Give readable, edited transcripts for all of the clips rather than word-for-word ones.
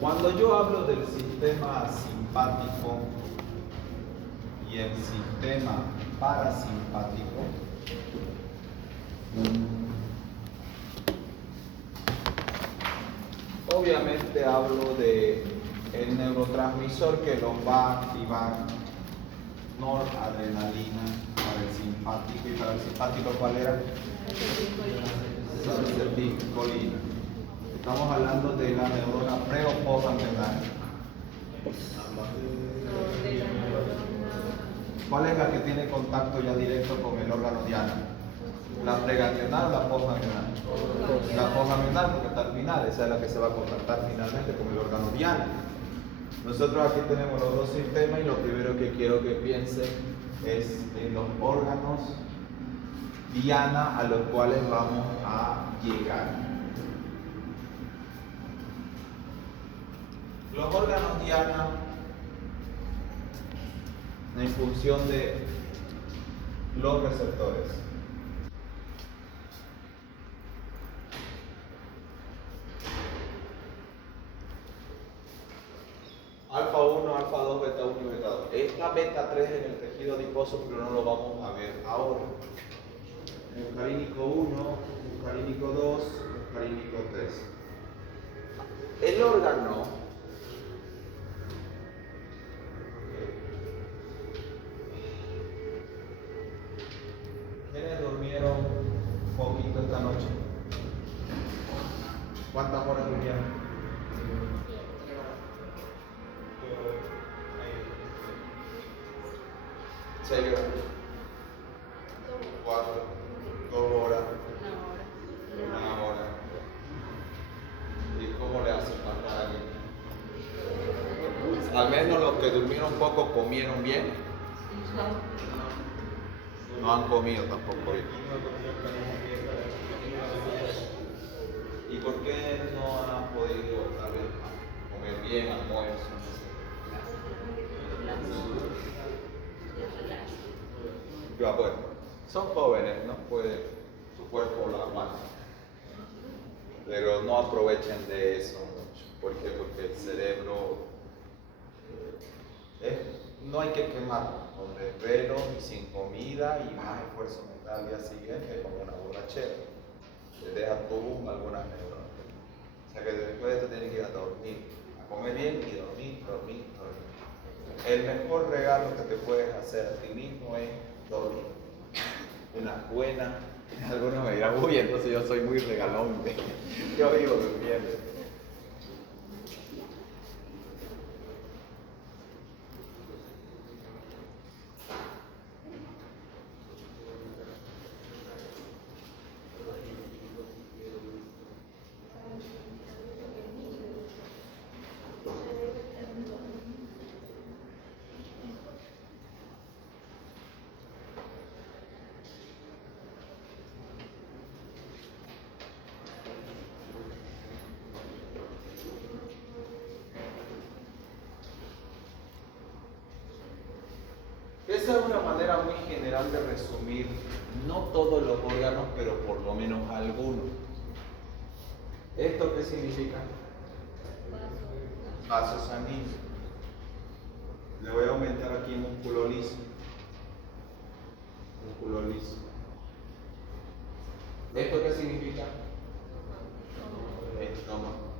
Cuando yo hablo del sistema simpático y el sistema parasimpático, obviamente hablo de el neurotransmisor que los va a activar noradrenalina para el simpático, y para el simpático ¿cuál era? Acetilcolina. Estamos hablando de la neurona pre o postganglionar. ¿Cuál es la que tiene contacto ya directo con el órgano diana? ¿La preganglionar o la postganglionar? La postganglionar, porque está al final, esa es la que se va a contactar finalmente con el órgano diana. Nosotros aquí tenemos los dos sistemas y lo primero que quiero que piensen es en los órganos diana a los cuales vamos a llegar. Los órganos diana, en función de los receptores. Alfa 1, alfa 2, beta 1 y beta 2. Está beta 3 en el tejido adiposo, pero no lo vamos a ver ahora. Muscarínico 1, muscarínico 2, muscarínico 3. El órgano ¿quiénes durmieron poquito esta noche? ¿Cuántas horas durmieron? ¿6 horas? 4, 2 horas, 1 hora. ¿Y cómo le hacen para alguien? Al menos los que durmieron poco comieron bien. No han comido tampoco bien. ¿Y por qué no han podido tal vez comer bien, almuerzo? Ya, bueno, son jóvenes, ¿no? Puede, su cuerpo lo aguanta. Pero no aprovechen de eso mucho. ¿Por qué? Porque el cerebro no hay que quemarlo con desvelo y sin comida y más esfuerzo mental al día siguiente como una borrachera. Te deja algunas neuronas. O sea que después de esto tienes que ir a dormir, a comer bien y dormir. El mejor regalo que te puedes hacer a ti mismo es dormir. Una buena. Algunos me dirán, uy, entonces yo soy muy regalón. Yo vivo durmiendo. Esa es una manera muy general de resumir, no todos los órganos, pero por lo menos algunos. ¿Esto qué significa? Vaso sanguíneo. Le voy a aumentar aquí músculo liso. Músculo liso. ¿Esto qué significa? Estómago.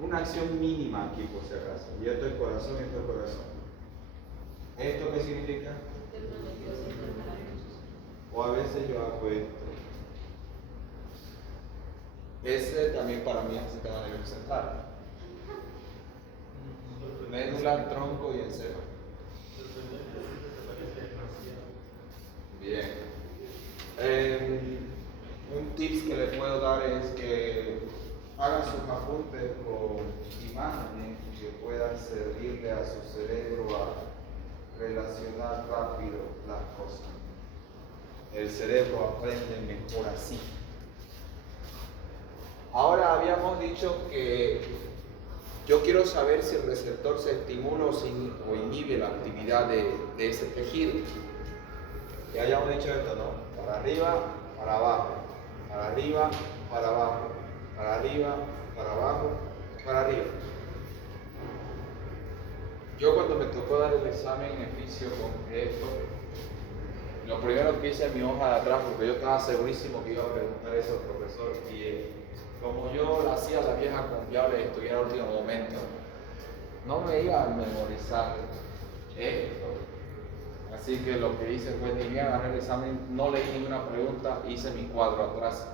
Una acción mínima aquí por si acaso. Y esto es corazón, esto es corazón. ¿Esto qué significa? O a veces yo hago esto. Ese también para mí es el sistema nervioso central. Médula, tronco y encéfalo. Bien. Un tips que le puedo dar es que hagan sus apuntes con imágenes que puedan servirle a su cerebro a relacionar rápido las cosas. El cerebro aprende mejor así. Ahora habíamos dicho que yo quiero saber si el receptor se estimula o inhibe la actividad de ese tejido. Ya hayamos dicho esto, ¿no? Para arriba, para abajo, para arriba, para abajo, para arriba, para abajo, para arriba. Yo cuando me tocó dar el examen en oficio con esto, lo primero que hice en mi hoja de atrás, porque yo estaba segurísimo que iba a preguntar eso al profesor, y como yo hacía la vieja confiable de estudiar al último momento, no me iba a memorizar esto. Así que lo que hice fue, ni bien agarré el examen, no leí ninguna pregunta, hice mi cuadro atrás.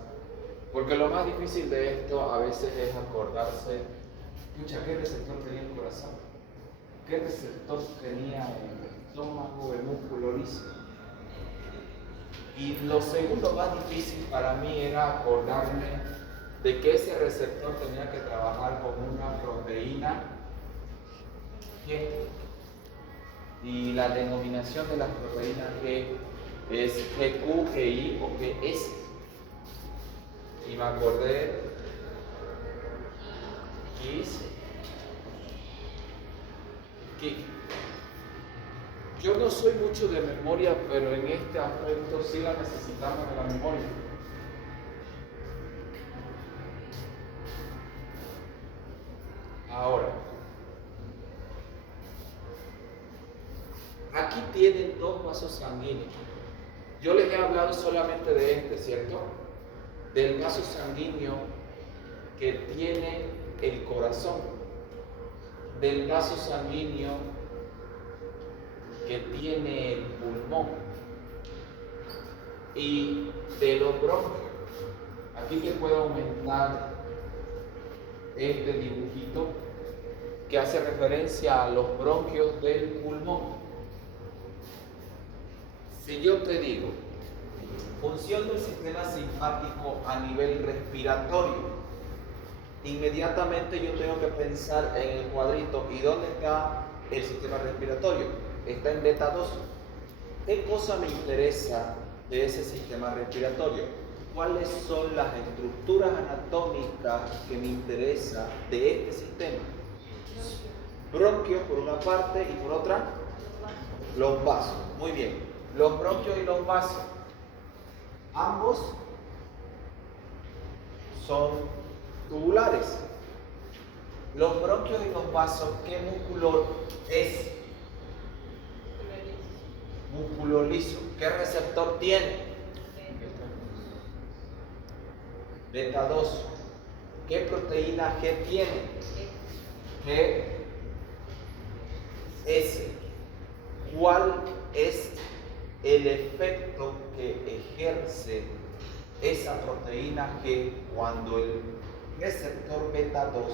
Porque lo más difícil de esto a veces es acordarse, pucha, ¿qué receptor tenía el corazón? ¿Qué receptor tenía el estómago, el músculo liso? Y lo segundo más difícil para mí era acordarme de que ese receptor tenía que trabajar con una proteína G. Y la denominación de las proteínas G es GQ, GI o GS. Y me acordé que hice. Que yo no soy mucho de memoria, pero en este aspecto sí la necesitamos de la memoria. Ahora, aquí tienen dos vasos sanguíneos. Yo les he hablado solamente de este, ¿cierto? Del vaso sanguíneo que tiene el corazón, del vaso sanguíneo que tiene el pulmón y de los bronquios. Aquí te puedo aumentar este dibujito que hace referencia a los bronquios del pulmón. Si yo te digo, función del sistema simpático a nivel respiratorio, inmediatamente yo tengo que pensar en el cuadrito. ¿Y dónde está el sistema respiratorio? Está en beta 2. ¿Qué cosa me interesa de ese sistema respiratorio? ¿Cuáles son las estructuras anatómicas que me interesa de este sistema? Bronquios por una parte y por otra los vasos. Muy bien. Los bronquios y los vasos, ambos son tubulares. Los bronquios y los vasos, ¿qué músculo es? Músculo liso. ¿Qué receptor tiene? Beta 2. ¿Qué proteína G tiene? GS. ¿Cuál es el efecto que ejerce esa proteína G cuando el receptor beta 2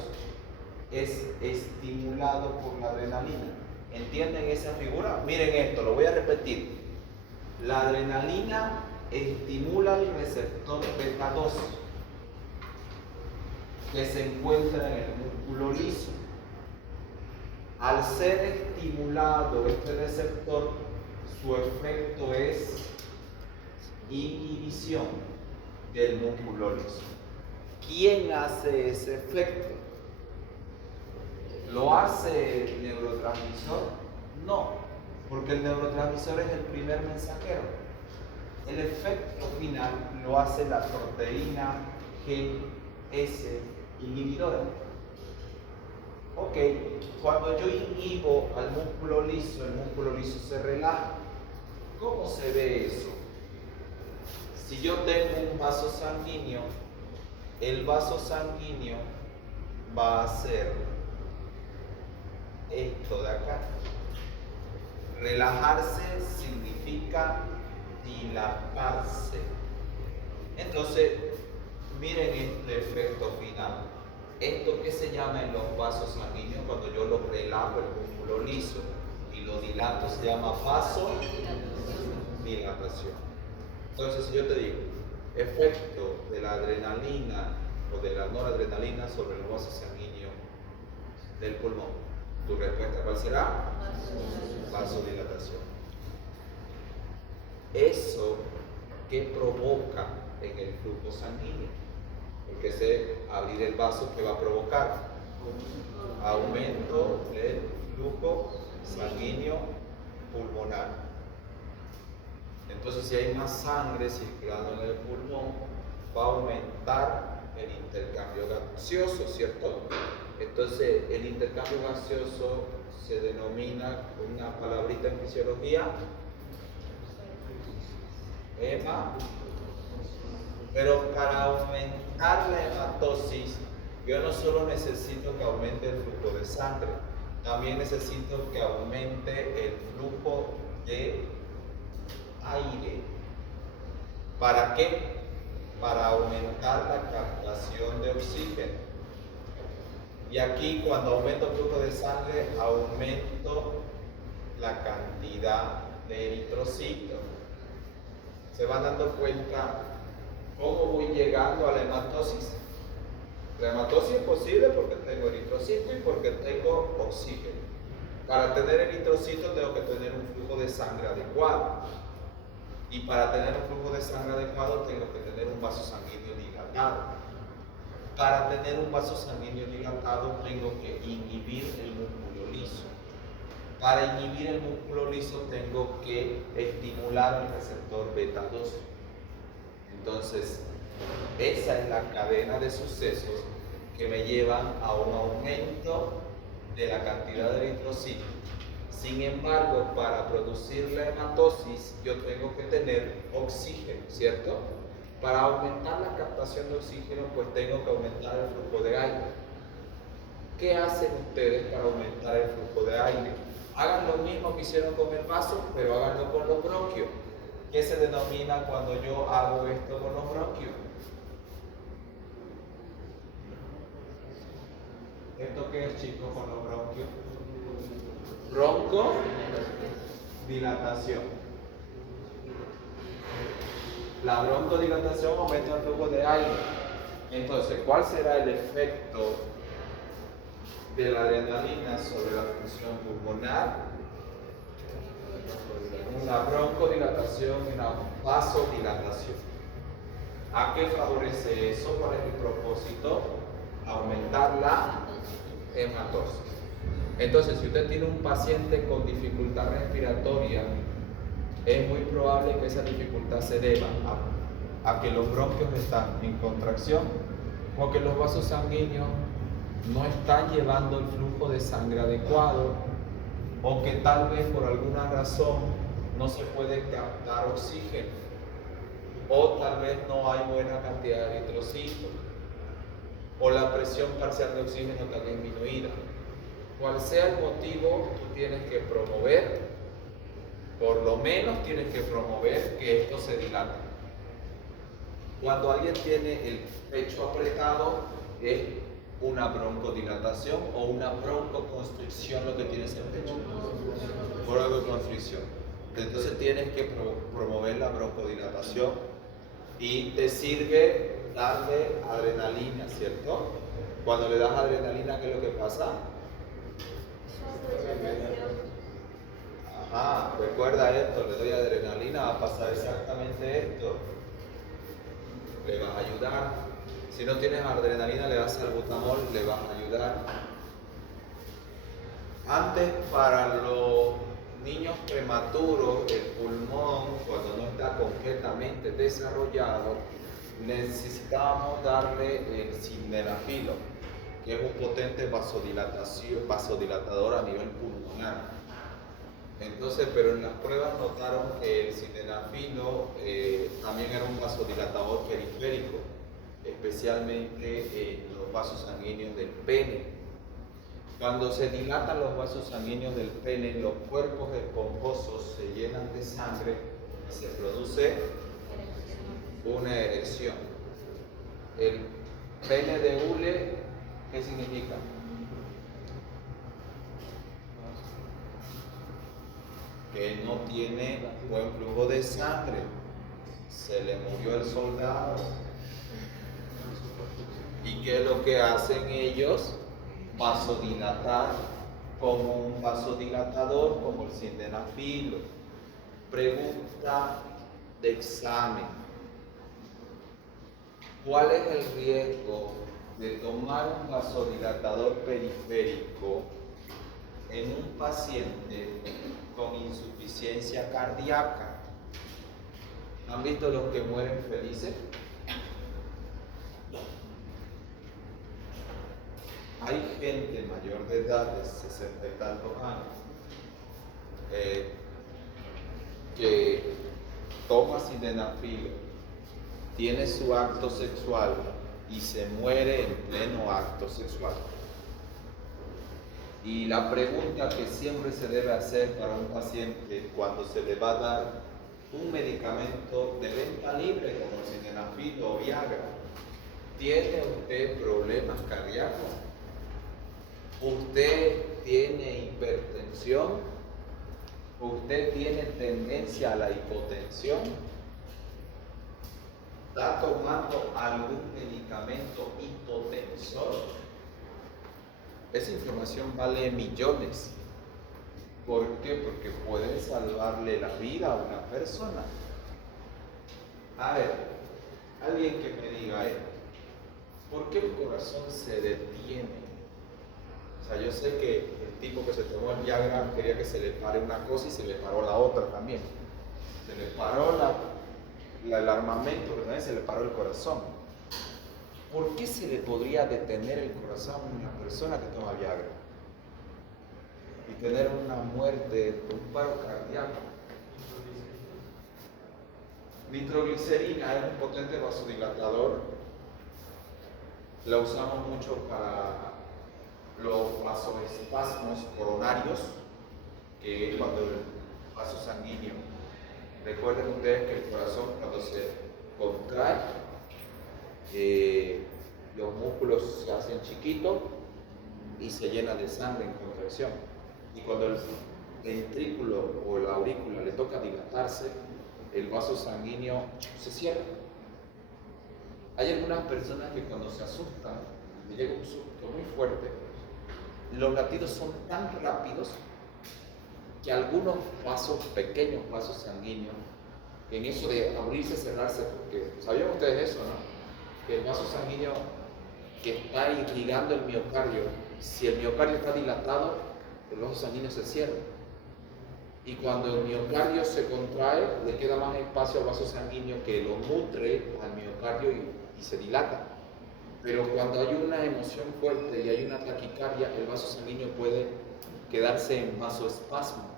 es estimulado por la adrenalina? ¿Entienden esa figura? Miren esto, lo voy a repetir. La adrenalina estimula el receptor beta 2 que se encuentra en el músculo liso. Al ser estimulado este receptor, su efecto es inhibición del músculo liso. ¿Quién hace ese efecto? ¿Lo hace el neurotransmisor? No, porque el neurotransmisor es el primer mensajero. El efecto final lo hace la proteína GS inhibidora. Ok, cuando yo inhibo al músculo liso, el músculo liso se relaja. ¿Cómo se ve eso? Si yo tengo un vaso sanguíneo, el vaso sanguíneo va a hacer esto de acá. Relajarse significa dilatarse. Entonces, miren este efecto final. Esto que se llama en los vasos sanguíneos, cuando yo lo relajo el músculo liso y lo dilato, se llama vasodilatación. Entonces, si yo te digo, efecto de la adrenalina o de la noradrenalina sobre los vasos sanguíneos del pulmón, tu respuesta, ¿cuál será? Vasodilatación. Eso que provoca en el flujo sanguíneo, porque ese abrir el vaso, que va a provocar aumento del flujo sanguíneo pulmonar. Entonces, si hay más sangre circulando en el pulmón, va a aumentar el intercambio intercambio gaseoso, ¿cierto? Entonces, el intercambio gaseoso se denomina con una palabrita en fisiología, pero para aumentar la hematosis, yo no solo necesito que aumente el flujo de sangre, también necesito que aumente el flujo de aire. ¿Para qué? Para aumentar la captación de oxígeno. Y aquí, cuando aumento el flujo de sangre, aumento la cantidad de eritrocitos. ¿Se van dando cuenta cómo voy llegando a la hematosis? La hematosis es posible porque tengo eritrocitos y porque tengo oxígeno. Para tener eritrocitos tengo que tener un flujo de sangre adecuado. Y para tener un flujo de sangre adecuado tengo que tener un vaso sanguíneo dilatado. Para tener un vaso sanguíneo dilatado tengo que inhibir el músculo liso. Para inhibir el músculo liso tengo que estimular el receptor beta 2. Entonces, esa es la cadena de sucesos que me llevan a un aumento de la cantidad de eritrocitos. Sin embargo, para producir la hematosis, yo tengo que tener oxígeno, ¿cierto? Para aumentar la captación de oxígeno, pues tengo que aumentar el flujo de aire. ¿Qué hacen ustedes para aumentar el flujo de aire? Hagan lo mismo que hicieron con el vaso, pero háganlo con los bronquios. ¿Qué se denomina cuando yo hago esto con los bronquios? ¿Esto qué es, chicos, con los bronquios? Broncodilatación. La broncodilatación aumenta el flujo de aire. Entonces, ¿cuál será el efecto de la adrenalina sobre la función pulmonar? Una broncodilatación y una vasodilatación. ¿A qué favorece eso? ¿Cuál es el propósito? Aumentar la hematosis. Entonces, si usted tiene un paciente con dificultad respiratoria, es muy probable que esa dificultad se deba a que los bronquios están en contracción o que los vasos sanguíneos no están llevando el flujo de sangre adecuado, o que tal vez por alguna razón no se puede captar oxígeno, o tal vez no hay buena cantidad de eritrocitos, o la presión parcial de oxígeno está disminuida. Cual sea el motivo, tú tienes que promover, por lo menos tienes que promover que esto se dilate. Cuando alguien tiene el pecho apretado, es una broncodilatación o una broncoconstricción lo que tiene ese pecho. Broncoconstricción. Entonces tienes que promover la broncodilatación y te sirve darle adrenalina, ¿cierto? Cuando le das adrenalina, ¿qué es lo que pasa? Ajá, recuerda esto, le doy adrenalina, va a pasar exactamente esto. Le vas a ayudar. Si no tienes adrenalina, le das salbutamol, le vas a ayudar. Antes, para los niños prematuros, el pulmón, cuando no está completamente desarrollado, necesitábamos darle el sildenafilo, que es un potente vasodilatador a nivel pulmonar. Entonces, pero en las pruebas notaron que el sildenafilo también era un vasodilatador periférico, especialmente en los vasos sanguíneos del pene. Cuando se dilatan los vasos sanguíneos del pene, los cuerpos esponjosos se llenan de sangre y se produce una erección. El pene de hule, ¿qué significa? Que no tiene buen flujo de sangre, se le murió el soldado. ¿Y qué es lo que hacen ellos? Vasodilatar como un vasodilatador, como el sildenafilo. Pregunta de examen: ¿cuál es el riesgo de tomar un vasodilatador periférico en un paciente con insuficiencia cardíaca? ¿Han visto los que mueren felices? hay gente mayor de edad, de 60 y tantos años, que toma sildenafil, tiene su acto sexual y se muere en pleno acto sexual. Y la pregunta que siempre se debe hacer para un paciente cuando se le va a dar un medicamento de venta libre como el sildenafil o Viagra: ¿tiene usted problemas cardíacos? ¿Usted tiene hipertensión? ¿Usted tiene tendencia a la hipotensión? ¿Está tomando algún medicamento hipotensor? Esa información vale millones. ¿Por qué? Porque puede salvarle la vida a una persona. A ver, alguien que me diga esto: ¿por qué el corazón se detiene? O sea, yo sé que el tipo que se tomó el Viagra quería que se le pare una cosa y se le paró la otra también. Se le paró el armamento, pero también se le paró el corazón. ¿Por qué se le podría detener el corazón a una persona que toma Viagra y tener una muerte, un paro cardíaco? Nitroglicerina es un potente vasodilatador. La usamos mucho para los vasoespasmos coronarios, que es cuando el vaso sanguíneo. Recuerden ustedes que el corazón, cuando se contrae, los músculos se hacen chiquitos y se llenan de sangre en contracción. Y cuando el ventrículo o la aurícula le toca dilatarse, el vaso sanguíneo se cierra. Hay algunas personas que cuando se asustan, le llega un susto muy fuerte, los latidos son tan rápidos que algunos vasos, pequeños vasos sanguíneos, en eso de abrirse y cerrarse, porque ¿sabían ustedes eso, no? Que el vaso sanguíneo que está irrigando el miocardio, si el miocardio está dilatado, el vaso sanguíneo se cierra. Y cuando el miocardio se contrae, le queda más espacio al vaso sanguíneo que lo nutre al miocardio y se dilata. Pero cuando hay una emoción fuerte y hay una taquicardia, el vaso sanguíneo puede quedarse en vasoespasmo.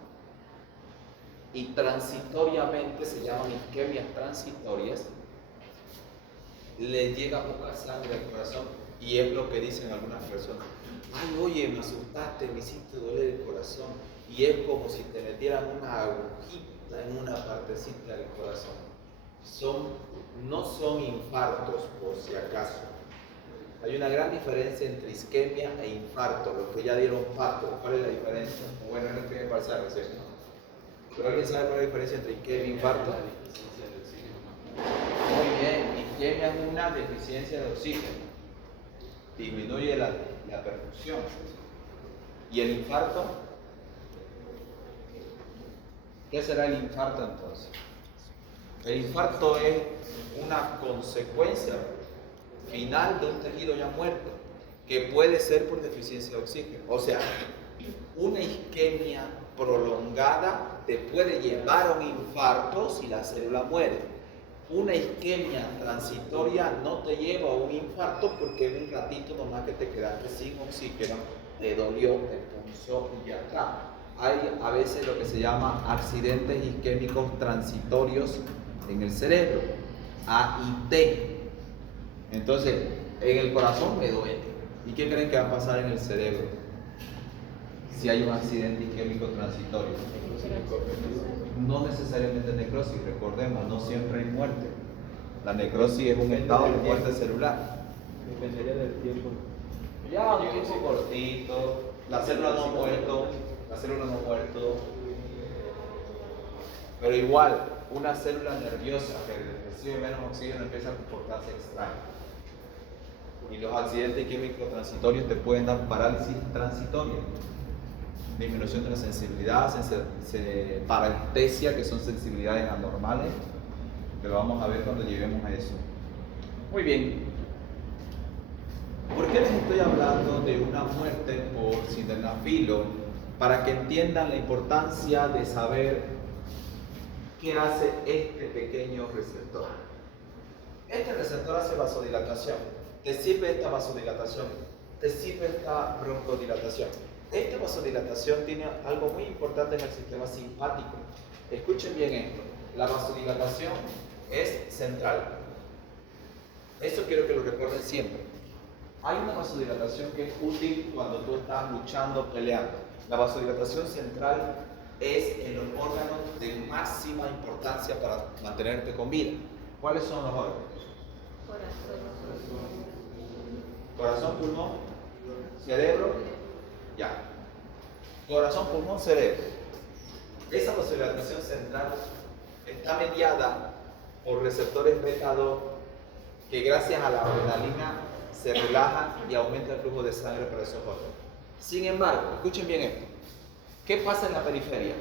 Y transitoriamente, se llaman isquemias transitorias, le llega poca sangre al corazón y es lo que dicen algunas personas: ay, oye, me asustaste, me hiciste doler el corazón. Y es como si te metieran una agujita en una partecita del corazón. No son infartos, por si acaso. Hay una gran diferencia entre isquemia e infarto. Los que ya dieron parto, ¿cuál es la diferencia? Bueno, no tiene que pasar recién, ¿no? ¿Pero alguien sabe cuál es la diferencia entre isquemia e infarto? Muy bien, isquemia es una deficiencia de oxígeno. Disminuye la perfusión. ¿Y el infarto? ¿Qué será el infarto entonces? El infarto es una consecuencia final de un tejido ya muerto, que puede ser por deficiencia de oxígeno. O sea, una isquemia prolongada te puede llevar a un infarto si la célula muere. Una isquemia transitoria no te lleva a un infarto porque en un ratito nomás que te quedaste sin oxígeno, te dolió, te punzó y ya está. Hay a veces lo que se llama accidentes isquémicos transitorios en el cerebro, AIT. Entonces, en el corazón me duele. ¿Y qué creen que va a pasar en el cerebro si hay un accidente isquémico transitorio? No necesariamente necrosis, recordemos, no siempre hay muerte. La necrosis es un estado de muerte celular. Dependería del tiempo. Ya un tiempo cortito, la célula no ha muerto, pero igual, una célula nerviosa que recibe menos oxígeno empieza a comportarse extraño. Y los accidentes químicos transitorios te pueden dar parálisis transitoria, disminución de la sensibilidad, parestesia, que son sensibilidades anormales, que lo vamos a ver cuando lleguemos a eso. Muy bien. ¿Por qué les estoy hablando de una muerte por sildenafilo? Para que entiendan la importancia de saber qué hace este pequeño receptor. Este receptor hace vasodilatación. ¿Te sirve esta vasodilatación? te sirve esta broncodilatación? Esta vasodilatación tiene algo muy importante en el sistema simpático. Escuchen bien esto. La vasodilatación es central. Eso quiero que lo recuerden siempre. Hay una vasodilatación que es útil cuando tú estás luchando, peleando. La vasodilatación central es en los órganos de máxima importancia para mantenerte con vida. ¿Cuáles son los órganos? Corazón, pulmón, cerebro, ya. Corazón, pulmón, cerebro. Esa vasodilatación central está mediada por receptores beta 2 que gracias a la adrenalina se relajan y aumenta el flujo de sangre para esos órganos. Sin embargo, escuchen bien esto. ¿Qué pasa en la periferia?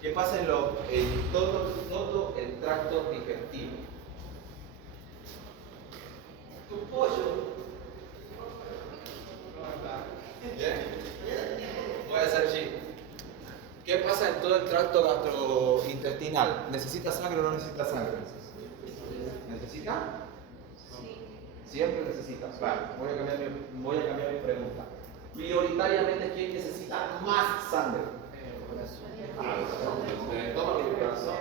¿Qué pasa en todo el tracto digestivo? Tu pollo. ¿Bien? Voy a hacer así. ¿Qué pasa en todo el tracto gastrointestinal? ¿Necesita sangre o no necesita sangre? ¿Necesita? Sí. Siempre necesita. Vale, voy a cambiar mi pregunta. Prioritariamente, ¿quién necesita más sangre? Toma mi corazón.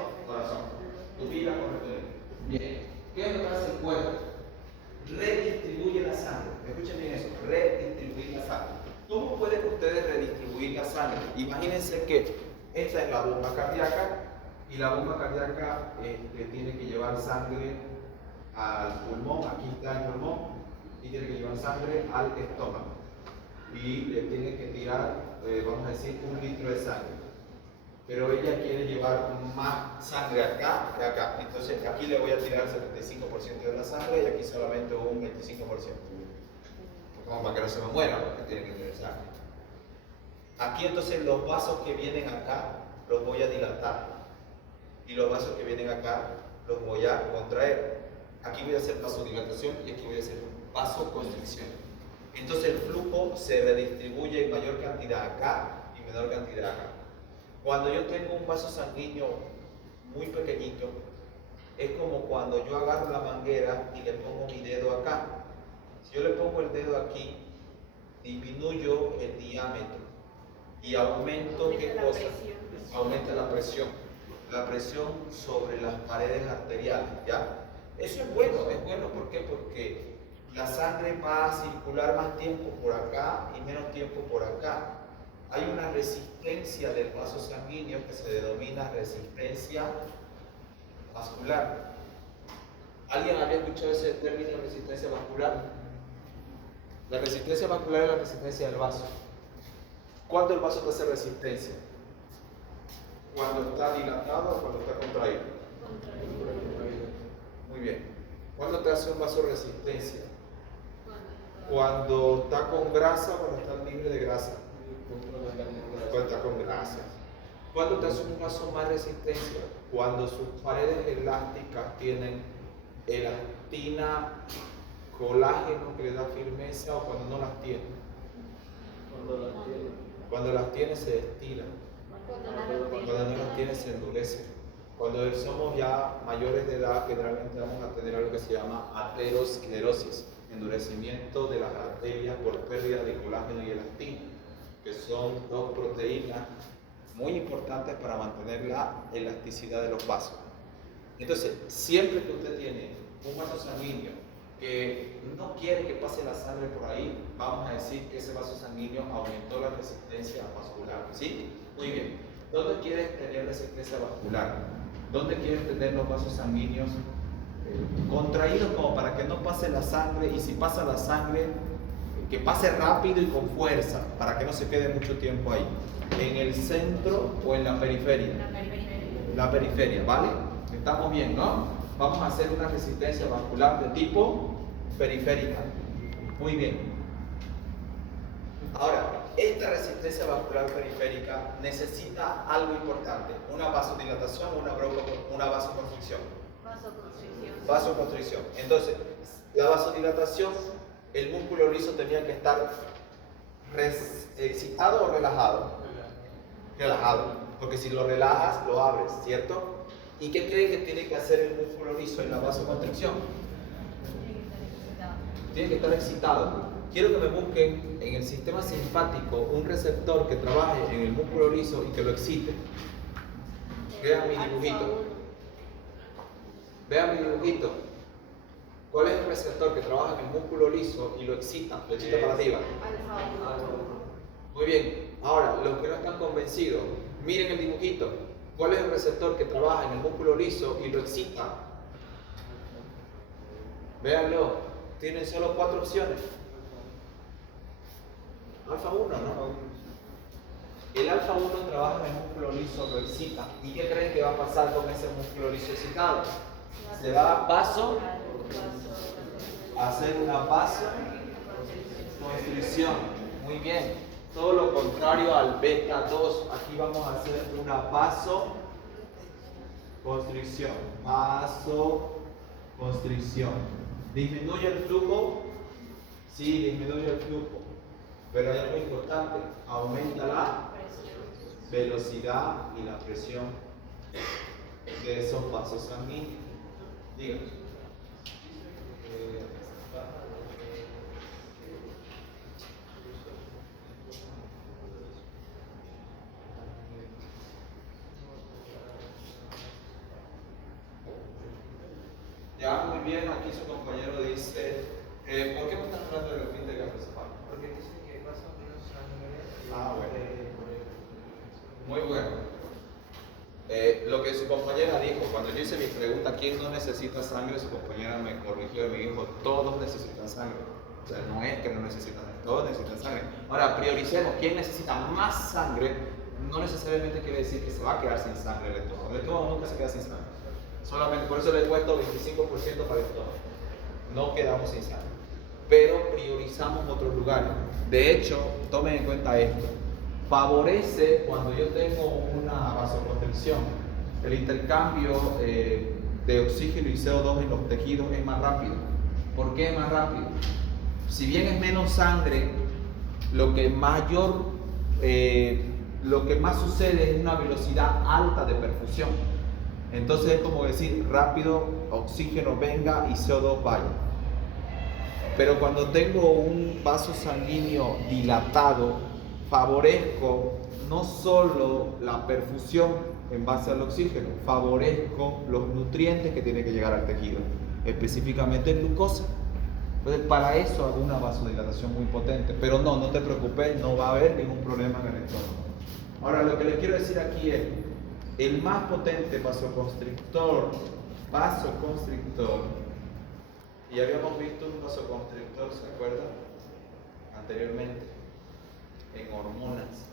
Tu vida correctamente. Bien. ¿Qué es lo que hace el cuerpo? Redistribuye la sangre. Escuchen bien eso. Redistribuir la sangre. ¿Cómo pueden ustedes redistribuir la sangre? Imagínense que esta es la bomba cardíaca y la bomba cardíaca tiene que llevar sangre al pulmón. Aquí está el pulmón y tiene que llevar sangre al estómago. Y le tiene que tirar, vamos a decir, 1 litro de sangre. Pero ella quiere llevar más sangre acá que acá. Entonces aquí le voy a tirar el 75% de la sangre y aquí solamente un 25%. Como para que no se me muera, porque tiene que tener sangre. Aquí entonces los vasos que vienen acá los voy a dilatar. Y los vasos que vienen acá los voy a contraer. Aquí voy a hacer vasodilatación y aquí voy a hacer vasoconstricción. Entonces el flujo se redistribuye en mayor cantidad acá y menor cantidad acá. Cuando yo tengo un vaso sanguíneo muy pequeñito, es como cuando yo agarro la manguera y le pongo mi dedo acá. Si yo le pongo el dedo aquí, disminuyo el diámetro y aumento ¿qué cosa? Aumenta la presión. La presión sobre las paredes arteriales, ¿ya? Eso es bueno, ¿por qué? Porque la sangre va a circular más tiempo por acá y menos tiempo por acá. Hay una resistencia del vaso sanguíneo que se denomina resistencia vascular. ¿Alguien había escuchado ese término, resistencia vascular? La resistencia vascular es la resistencia del vaso. ¿Cuándo el vaso te hace resistencia? ¿Cuando está dilatado o cuando está contraído? Muy bien. ¿Cuándo te hace un vaso resistencia? Cuando está con grasa o cuando está libre de grasa. Cuando está con grasa. ¿Cuándo te hace un vaso más resistencia? Cuando sus paredes elásticas tienen elastina, colágeno que le da firmeza, o cuando no las tiene. Cuando las tiene se estiran. Cuando no las tiene se endurece. Cuando somos ya mayores de edad, generalmente vamos a tener algo que se llama aterosclerosis, endurecimiento de las arterias por pérdida de colágeno y elastina, que son dos proteínas muy importantes para mantener la elasticidad de los vasos. Entonces, siempre que usted tiene un vaso sanguíneo que no quiere que pase la sangre por ahí, vamos a decir que ese vaso sanguíneo aumentó la resistencia vascular. ¿Sí? Muy bien. ¿Dónde quieres tener resistencia vascular? ¿Dónde quieres tener los vasos sanguíneos contraídos como para que no pase la sangre? Y si pasa la sangre, que pase rápido y con fuerza, para que no se quede mucho tiempo ahí. ¿En el centro o en la periferia? La periferia, ¿vale? Estamos bien, ¿no? Vamos a hacer una resistencia vascular de tipo periférica. Muy bien. Ahora, esta resistencia vascular periférica necesita algo importante: una vasodilatación o una vasoconstricción. Vasoconstricción. Entonces, la vasodilatación, el músculo liso tenía que estar excitado o relajado. Relajado, porque si lo relajas, lo abres, ¿cierto? ¿Y qué creen que tiene que hacer el músculo liso en la vasoconstricción? tiene que estar excitado. Quiero que me busquen en el sistema simpático un receptor que trabaje en el músculo liso y que lo excite. Vean mi dibujito. Vean mi dibujito. ¿Cuál es el receptor que trabaja en el músculo liso y lo excita para arriba? Muy bien. Ahora, los que no están convencidos, miren el dibujito. ¿Cuál es el receptor que trabaja en el músculo liso y lo excita? Véanlo. Tienen solo 4 opciones. Alfa 1, ¿no? El alfa 1 trabaja en el músculo liso, lo excita. ¿Y qué creen que va a pasar con ese músculo liso excitado? Se va a dar paso a hacer una vasoconstricción. Muy bien. Todo lo contrario al beta 2. Aquí vamos a hacer una vasoconstricción. Vasoconstricción. ¿Disminuye el flujo? Sí, disminuye el flujo. Pero hay algo importante. Aumenta la velocidad y la presión de esos vasos sanguíneos. Díganos. Ya, muy bien, aquí su compañero dice, ¿por qué me están hablando de repente de cafezafán? Porque dice que pasa menos sangre. Bueno. Muy bueno. Lo que su compañera dijo, cuando yo hice mi pregunta, ¿quién no necesita sangre? Su compañera me corrigió y me dijo, todos necesitan sangre. O sea, no es que no necesitan sangre, todos necesitan sangre. Ahora, prioricemos, ¿quién necesita más sangre? No necesariamente quiere decir que se va a quedar sin sangre el estómago. El estómago nunca se queda sin sangre. Solamente, por eso le he puesto 25% para el estómago. No quedamos sin sangre. Pero priorizamos otros lugares. De hecho, tomen en cuenta esto. Favorece cuando yo tengo una vasoconstricción. El intercambio de oxígeno y CO2 en los tejidos es más rápido. ¿Por qué es más rápido? Si bien es menos sangre, lo que más sucede es una velocidad alta de perfusión. Entonces es como decir, rápido, oxígeno venga y CO2 vaya. Pero cuando tengo un vaso sanguíneo dilatado, favorezco no solo la perfusión en base al oxígeno, favorezco los nutrientes que tienen que llegar al tejido, específicamente glucosa. Entonces, para eso hago una vasodilatación muy potente. Pero no te preocupes, no va a haber ningún problema en el estómago. Ahora, lo que les quiero decir aquí es, el más potente vasoconstrictor, y habíamos visto un vasoconstrictor, ¿se acuerdan? Anteriormente, en hormonas.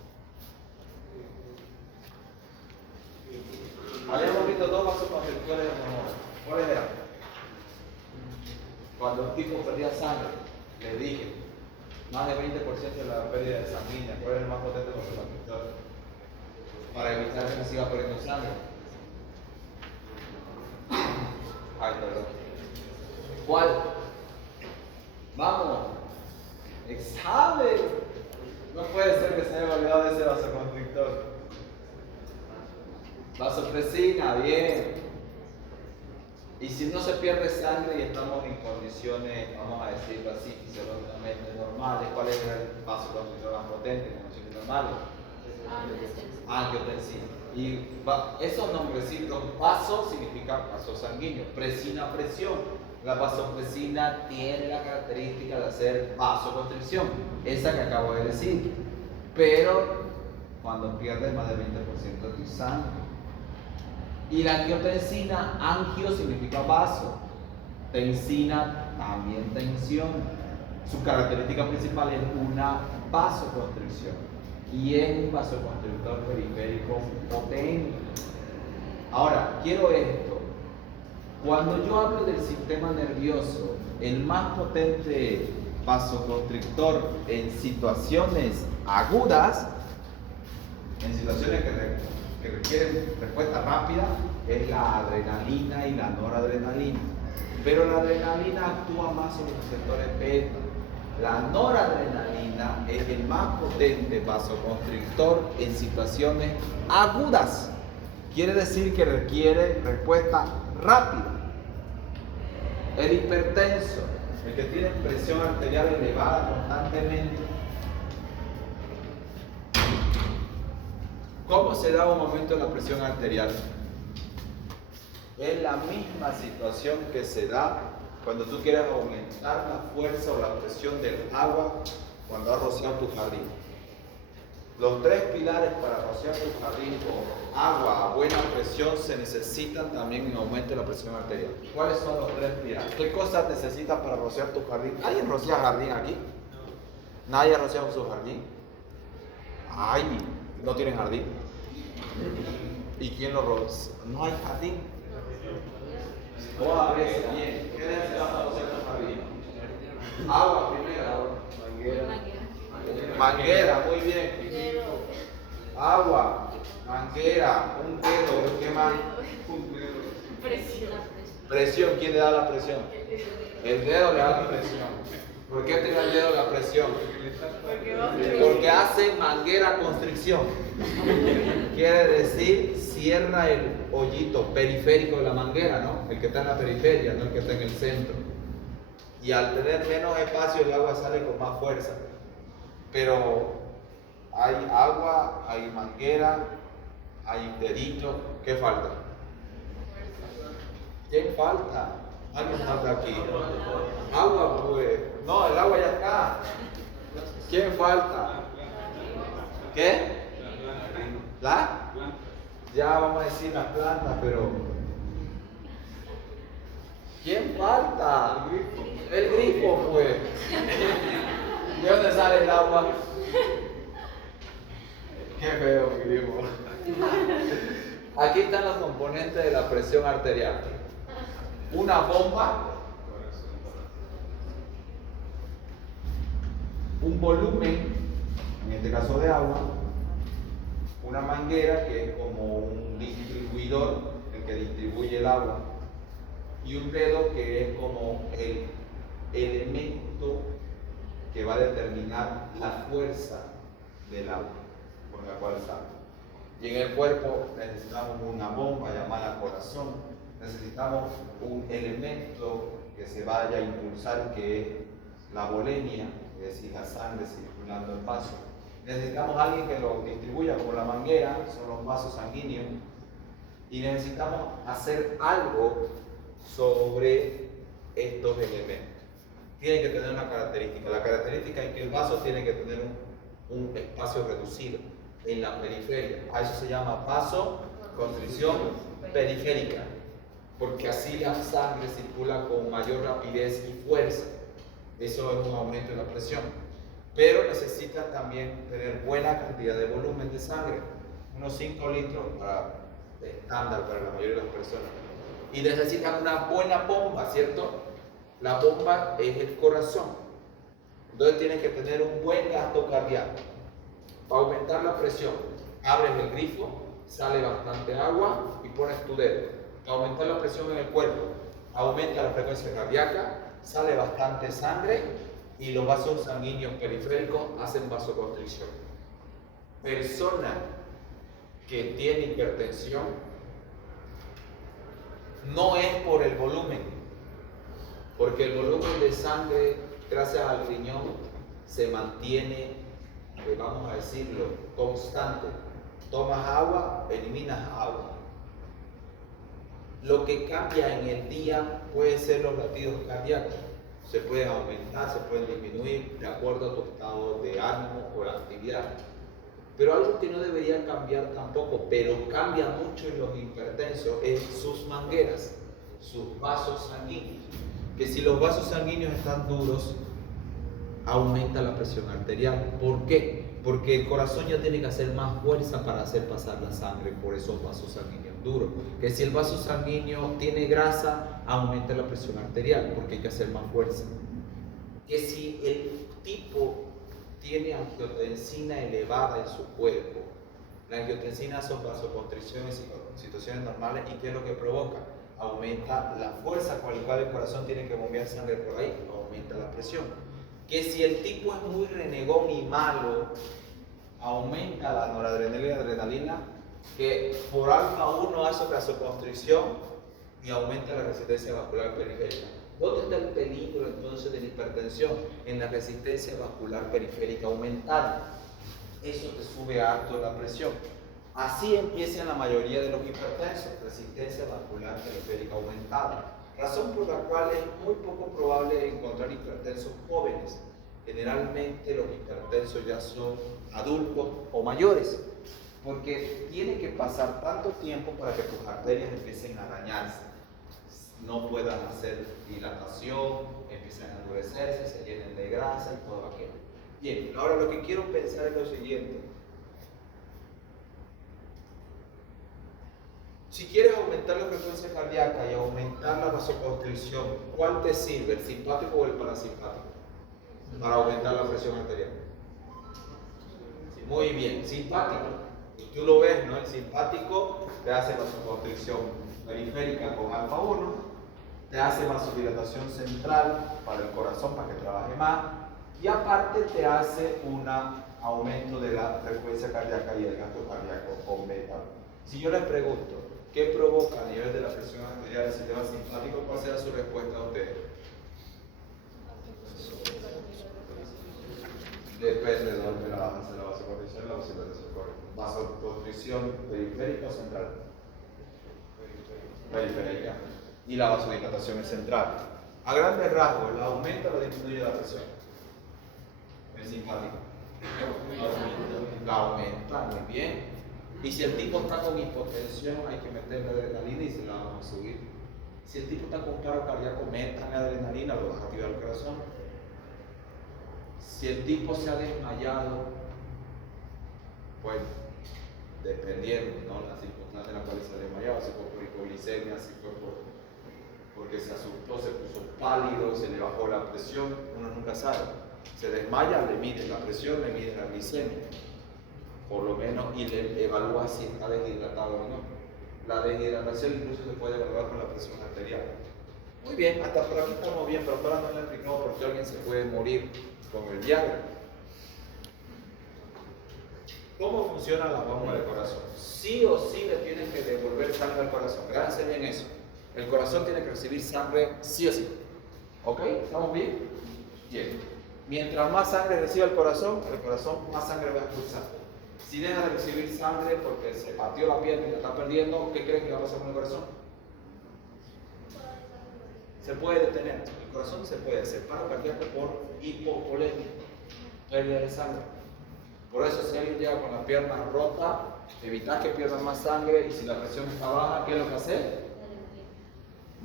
Habíamos visto 2 vasoconstrictores en hormonas. ¿Cuáles eran? Cuando el tipo perdía sangre, les dije, más de 20% de la pérdida de sanguínea. ¿Cuál es el más potente vasoconstrictor? Para evitar que se siga perdiendo sangre. Ay, perdón. ¿Cuál? Vamos. Examen. No puede ser que se haya olvidado de ese vasoconstrictor. Vasopresina, bien. Y si no se pierde sangre y estamos en condiciones, vamos a decirlo así, fisiológicamente normales, ¿cuál es el vasoconstrictor más potente en condiciones normales? Angiotensina. Y esos nombrecitos, vaso significa vaso sanguíneo, presina, presión. La vasopresina tiene la característica de hacer vasoconstricción, esa que acabo de decir. Pero cuando pierdes más del 20% de tu sangre. Y la angiotensina, angio significa vaso, tensina también tensión. Su característica principal es una vasoconstricción y es un vasoconstrictor periférico potente. Ahora, quiero esto. Cuando yo hablo del sistema nervioso, el más potente vasoconstrictor en situaciones agudas, en situaciones que requieren respuesta rápida, es la adrenalina y la noradrenalina. Pero la adrenalina actúa más sobre los receptores beta. La noradrenalina es el más potente vasoconstrictor en situaciones agudas. Quiere decir que requiere respuesta rápida. El hipertenso El que tiene presión arterial elevada constantemente. ¿Cómo se da un aumento en la presión arterial? Es la misma situación que se da cuando tú quieres aumentar la fuerza o la presión del agua cuando has rociado tu jardín. Los tres pilares para rociar tu jardín con agua a buena presión se necesitan también en aumento de la presión arterial. ¿Cuáles son los tres pilares? ¿Qué cosas necesitas para rociar tu jardín? ¿Alguien rocía jardín aquí? ¿Nadie ha rociado su jardín? Ay, ¿no tienen jardín? ¿Y quién lo rocia? No hay jardín. Toda vez, bien. ¿Qué necesitas para rociar tu jardín? Agua primero. Manguera, muy bien. Agua, manguera, un dedo, ¿qué más? Presión, ¿quién le da la presión? El dedo le da la presión. ¿Por qué tiene el dedo la presión? Porque hace manguera constricción. Quiere decir, cierra el hoyito periférico de la manguera, ¿no? El que está en la periferia, no el que está en el centro. Y al tener menos espacio, el agua sale con más fuerza. Pero hay agua, hay manguera, hay dedito. ¿Qué falta? ¿Quién falta? ¿Alguien falta aquí? Agua, pues. No, el agua ya está. ¿Quién falta? ¿Qué? ¿La? Ya vamos a decir las plantas, pero ¿quién falta? El grifo, pues. ¿De dónde sale el agua? Qué feo, mi grifo. Aquí están los componentes de la presión arterial. Una bomba, un volumen, en este caso de agua, una manguera que es como un distribuidor, el que distribuye el agua, y un dedo que es como el elemento que va a determinar la fuerza del agua con la cual sale. Y en el cuerpo necesitamos una bomba llamada corazón, necesitamos un elemento que se vaya a impulsar, que es la bolemia, es decir, la sangre circulando el vaso. Necesitamos a alguien que lo distribuya, como la manguera, son los vasos sanguíneos, y necesitamos hacer algo sobre estos elementos. Tienen que tener una característica. La característica es que el vaso tiene que tener un espacio reducido en la periferia. A eso se llama vasoconstricción periférica, porque así la sangre circula con mayor rapidez y fuerza. Eso es un aumento de la presión. Pero necesita también tener buena cantidad de volumen de sangre, unos 5 litros estándar para la mayoría de las personas. Y necesitan una buena bomba, ¿cierto? La bomba es el corazón. Entonces tienes que tener un buen gasto cardíaco. Para aumentar la presión, abres el grifo, sale bastante agua y pones tu dedo. Para aumentar la presión en el cuerpo, aumenta la frecuencia cardíaca, sale bastante sangre y los vasos sanguíneos periféricos hacen vasoconstricción. Persona que tiene hipertensión no es por el volumen, porque el volumen de sangre, gracias al riñón, se mantiene, vamos a decirlo, constante. Tomas agua, eliminas agua. Lo que cambia en el día puede ser los latidos cardíacos. Se pueden aumentar, se pueden disminuir de acuerdo a tu estado de ánimo o la actividad. Pero algo que no debería cambiar tampoco, pero cambia mucho en los hipertensos, es sus mangueras, sus vasos sanguíneos. Que si los vasos sanguíneos están duros, aumenta la presión arterial. ¿Por qué? Porque el corazón ya tiene que hacer más fuerza para hacer pasar la sangre por esos vasos sanguíneos duros. Que si el vaso sanguíneo tiene grasa, aumenta la presión arterial porque hay que hacer más fuerza. Que si el tipo tiene angiotensina elevada en su cuerpo, la angiotensina son vasoconstricciones en situaciones normales, ¿y qué es lo que provoca? Aumenta la fuerza con la cual el corazón tiene que bombear sangre por ahí, aumenta la presión. Que si el tipo es muy renegón y malo, aumenta la noradrenalina y la adrenalina, que por alfa 1 hace vasoconstricción y aumenta la resistencia vascular periférica. ¿Dónde está el peligro entonces de la hipertensión? En la resistencia vascular periférica aumentada. Eso te sube harto la presión. Así empiezan la mayoría de los hipertensos, resistencia vascular periférica aumentada. Razón por la cual es muy poco probable encontrar hipertensos jóvenes. Generalmente los hipertensos ya son adultos o mayores, porque tiene que pasar tanto tiempo para que tus arterias empiecen a dañarse, no puedan hacer dilatación, empiezan a endurecerse, se llenen de grasa y todo aquello. Bien, ahora lo que quiero pensar es lo siguiente. Si quieres aumentar la frecuencia cardíaca y aumentar la vasoconstricción, ¿cuál te sirve, el simpático o el parasimpático? Para aumentar la presión arterial. Muy bien, simpático. Y tú lo ves, ¿no? El simpático te hace vasoconstricción periférica con alfa 1, te hace vasodilatación central para el corazón para que trabaje más, y aparte te hace un aumento de la frecuencia cardíaca y el gasto cardíaco con beta. Si yo les pregunto, ¿qué provoca a nivel de la presión arterial el sistema simpático? ¿Cuál será su respuesta a ustedes? Depende de dónde la vas a hacer la vasoconstricción y la vasodilatación correcta. Vasoconstricción periférica o central. Periférica. Y la vasodilatación es central. A grandes rasgos, ¿la aumenta o la disminuye la presión? El simpático. La aumenta, muy bien. Y si el tipo está con hipotensión, hay que meterle adrenalina y se la vamos a subir. Si el tipo está con paro cardíaco, métanle adrenalina, lo vas a activar el corazón. Si el tipo se ha desmayado, bueno, dependiendo, ¿no? La circunstancia en la cual se ha desmayado, si fue por hipoglicemia, si fue porque se asustó, se puso pálido, se le bajó la presión, uno nunca sabe. Se desmaya, le mide la presión, le mide la glicemia, por lo menos, y le evalúa si está deshidratado o no. La deshidratación incluso se puede evaluar con la presión arterial. Muy bien, hasta por aquí estamos bien, pero ahora no le he explicado por qué alguien se puede morir con el Viagra. ¿Cómo funciona la bomba del corazón? Sí o sí le tienen que devolver sangre al corazón. Grábense bien eso. El corazón tiene que recibir sangre sí o sí. ¿Ok? ¿Estamos bien? Bien. Mientras más sangre reciba el corazón más sangre va a expulsar. Si deja de recibir sangre porque se partió la pierna y la está perdiendo, ¿qué creen que va a pasar con el corazón? Se puede detener. El corazón se puede hacer paro cardíaco por hipovolemia, pérdida de sangre. Por eso, si alguien llega con la pierna rota, evitar que pierda más sangre, y si la presión está baja, ¿qué es lo que hace?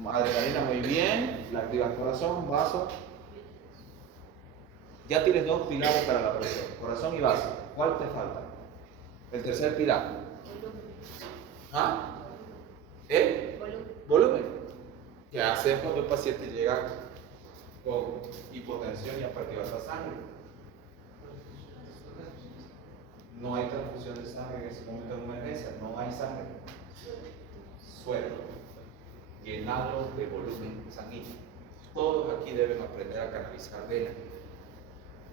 Adrenalina, muy bien, la activa el corazón, vaso. Ya tienes dos pilares para la presión, corazón y vaso. ¿Cuál te falta? El tercer pilar. ¿Ah? ¿El? Volumen. ¿Qué haces cuando el paciente llega con hipotensión y ha perdido esa sangre? No hay transfusión de sangre en ese momento de emergencia, no hay sangre. Suero, llenado de volumen sanguíneo. Todos aquí deben aprender a canalizar vena.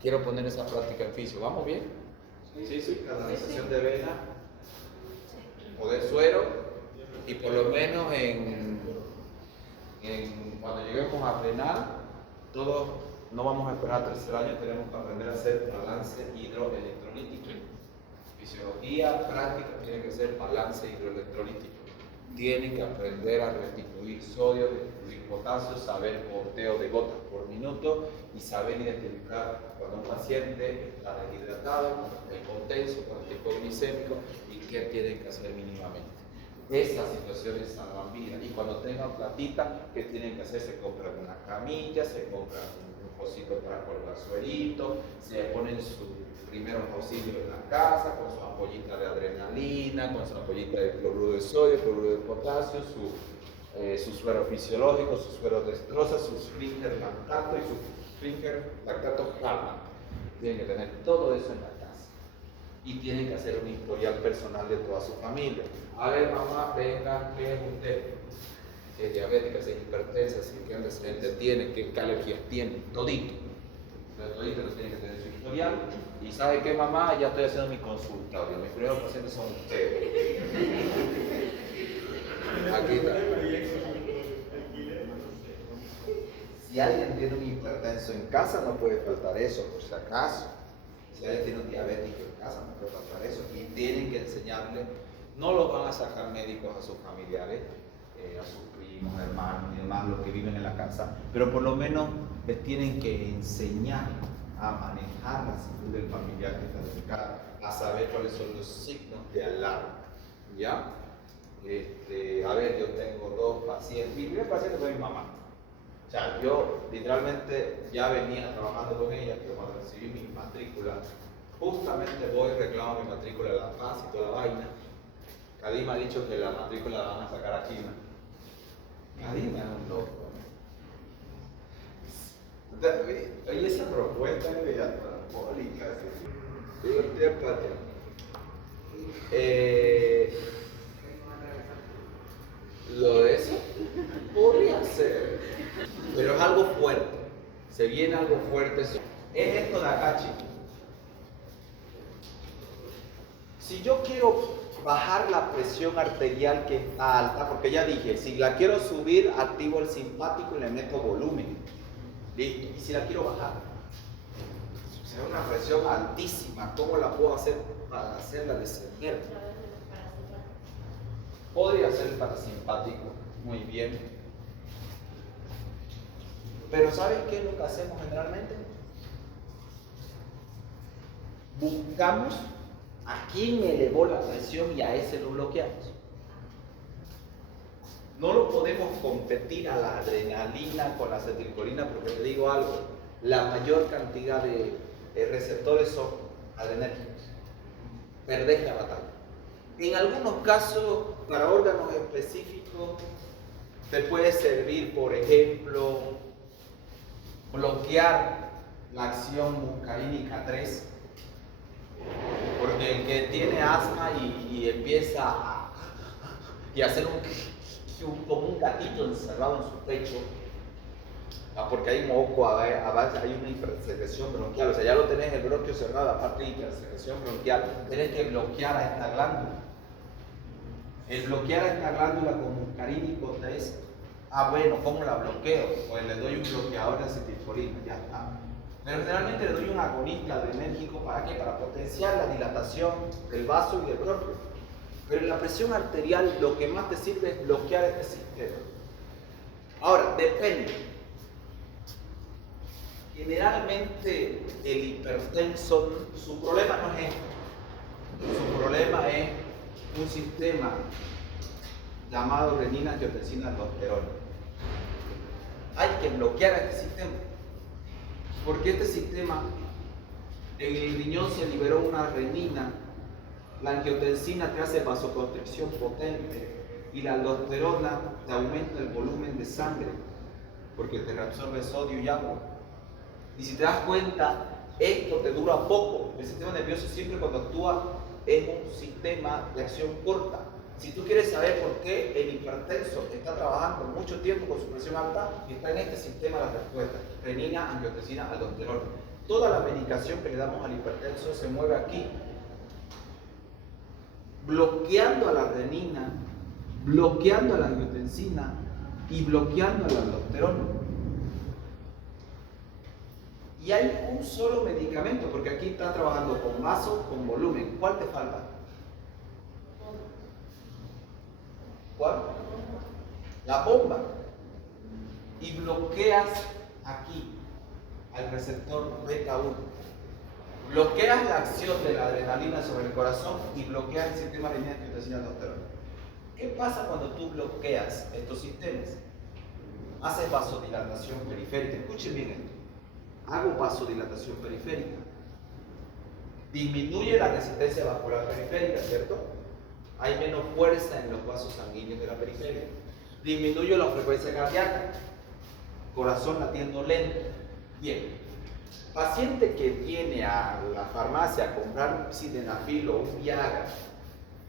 Quiero poner esa práctica en fisio. ¿Vamos bien? Sí, canalización de vena o de suero, y por lo menos cuando lleguemos a plenar, todos no vamos a esperar tercer año, tenemos que aprender a hacer balance hidroelectrolítico. Fisiología práctica tiene que ser balance hidroelectrolítico. Tienen que aprender a restituir sodio, restituir potasio, saber goteo de gotas por minuto y saber identificar cuando un paciente está deshidratado, cuando está hipotenso, cuando está hipoglicémico y qué tienen que hacer mínimamente. Esas situaciones salvan vidas. Y cuando tengan platita, ¿qué tienen que hacer? Se compran una camilla, se compran un cosito para colgar suerito, se ponen su primeros auxilios en la casa, con su ampollita de adrenalina, con su ampollita de cloruro de sodio, cloruro de potasio, su suero fisiológico, su suero destroza, su Springer lactato y su Springer lactato Halma. Tienen que tener todo eso en la casa. Y tienen que hacer un historial personal de toda su familia. A ver, mamá, venga, ¿qué es usted? Si es diabética, si es hipertensa, si qué antecedentes tiene, qué alergias tiene, todito. Todito lo tienen que tener su historial. Y ¿sabe qué, mamá? Ya estoy haciendo mi consultorio. Mis primeros pacientes son ustedes. Aquí está. Si alguien tiene un hipertenso en casa, no puede faltar eso, por si acaso. Si alguien tiene un diabético en casa, no puede faltar eso. Y tienen que enseñarle, no lo van a sacar médicos a sus familiares, a sus primos, hermanos y demás, los que viven en la casa, pero por lo menos les tienen que enseñar a manejar la salud del familiar que está cerca, a saber cuáles son los signos de alarma. ¿Ya? A ver, yo tengo 2 pacientes. Mi primer paciente fue mi mamá. O sea, yo literalmente ya venía trabajando con ella, pero cuando recibí mi matrícula, justamente voy y reclamo mi matrícula de La Paz y toda la vaina. Kadim ha dicho que la matrícula la van a sacar aquí, ¿no? Kadim es un loco. Oye, esa propuesta es diabólica, sí. Digo, estoy apático. Lo de eso podría ser, pero es algo fuerte. Se viene algo fuerte. Es esto de acá, chicos. Si yo quiero bajar la presión arterial que está alta, porque ya dije, si la quiero subir, activo el simpático y le meto volumen. ¿Listo? Y si la quiero bajar, o sea, una presión altísima, ¿cómo la puedo hacer para hacerla descender? Podría ser el parasimpático, muy bien. Pero ¿sabes qué es lo que hacemos generalmente? Buscamos a quién me elevó la presión y a ese lo bloqueamos. No lo podemos competir a la adrenalina con la acetilcolina porque te digo algo, la mayor cantidad de receptores son adrenérgicos. Perdés la batalla. En algunos casos, para órganos específicos, te puede servir, por ejemplo, bloquear la acción muscarínica 3, porque el que tiene asma y empieza a hacer como un gatito encerrado en su pecho, porque hay moco, hay una hipersecreción bronquial, o sea, ya lo tenés el bronquio cerrado, aparte de hipersecreción bronquial, tenés que bloquear a esta glándula. El bloquear a esta glándula con muscarínico 3, bueno, ¿cómo la bloqueo? Pues le doy un bloqueador de acetilcolina, ya está. Pero generalmente le doy un agonista adrenérgico, ¿para qué? Para potenciar la dilatación del vaso y del bronquio. Pero en la presión arterial lo que más te sirve es bloquear este sistema. Ahora, depende. Generalmente el hipertenso, su problema no es esto. Su problema es un sistema llamado renina, angiotensina, aldosterona. Hay que bloquear a este sistema. Porque este sistema, en el riñón se liberó una renina, la angiotensina te hace vasoconstricción potente y la aldosterona te aumenta el volumen de sangre porque te reabsorbe sodio y agua. Y si te das cuenta, esto te dura poco. El sistema nervioso siempre cuando actúa es un sistema de acción corta. Si tú quieres saber por qué el hipertenso está trabajando mucho tiempo con su presión alta, está en este sistema la respuesta: renina, angiotensina, aldosterona. Toda la medicación que le damos al hipertenso se mueve aquí, bloqueando a la renina, bloqueando a la angiotensina y bloqueando a la aldosterona. Y hay un solo medicamento, porque aquí está trabajando con vaso, con volumen. ¿Cuál te falta? ¿Cuál? La bomba. Y bloqueas aquí, al receptor beta 1. Bloqueas la acción de la adrenalina sobre el corazón y bloqueas el sistema renina, angiotensina, aldosterona. ¿Qué pasa cuando tú bloqueas estos sistemas? Haces vasodilatación periférica. Escuchen bien esto. Hago vasodilatación periférica. Disminuye la resistencia vascular periférica, ¿cierto? Hay menos fuerza en los vasos sanguíneos de la periferia. Disminuyo la frecuencia cardíaca. Corazón latiendo lento. Bien. Paciente que viene a la farmacia a comprar un sildenafil o un Viagra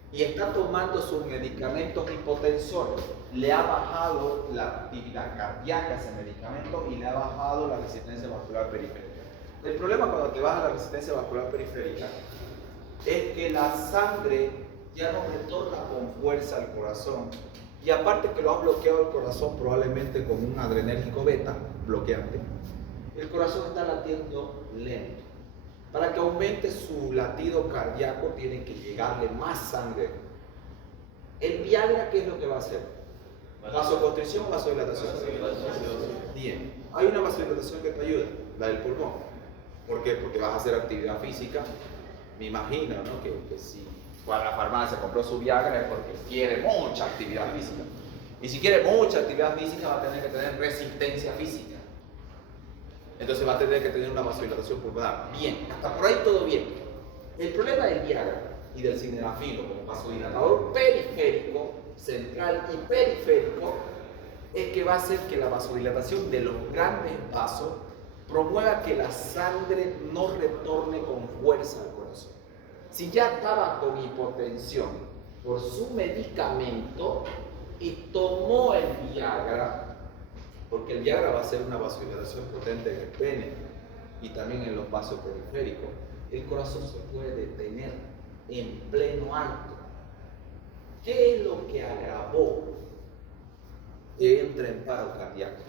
y está tomando sus medicamentos hipotensores, le ha bajado la actividad cardíaca a ese medicamento y le ha bajado la resistencia vascular periférica. El problema cuando te baja la resistencia vascular periférica es que la sangre ya no retorna con fuerza al corazón, y aparte que lo has bloqueado el corazón probablemente con un adrenérgico beta, bloqueante, el corazón está latiendo lento. Para que aumente su latido cardíaco tiene que llegarle más sangre. ¿El Viagra qué es lo que va a hacer? ¿Vasoconstricción o vasodilatación? Bien. Hay una vasodilatación que te ayuda, la del pulmón. ¿Por qué? Porque vas a hacer actividad física. Me imagino, ¿no? que si fue a la farmacia, compró su Viagra es porque quiere mucha actividad física. Y si quiere mucha actividad física va a tener que tener resistencia física. Entonces va a tener que tener una vasodilatación pulmonar. Bien, hasta por ahí todo bien. El problema del Viagra y del sildenafil como vasodilatador periférico, central y periférico, es que va a hacer que la vasodilatación de los grandes vasos promueva que la sangre no retorne con fuerza al corazón. Si ya estaba con hipotensión por su medicamento y tomó el Viagra, porque el Viagra va a hacer una vasodilatación potente en el pene y también en los vasos periféricos, el corazón se puede detener en pleno acto. ¿Qué es lo que agravó que entre en paro cardíaco?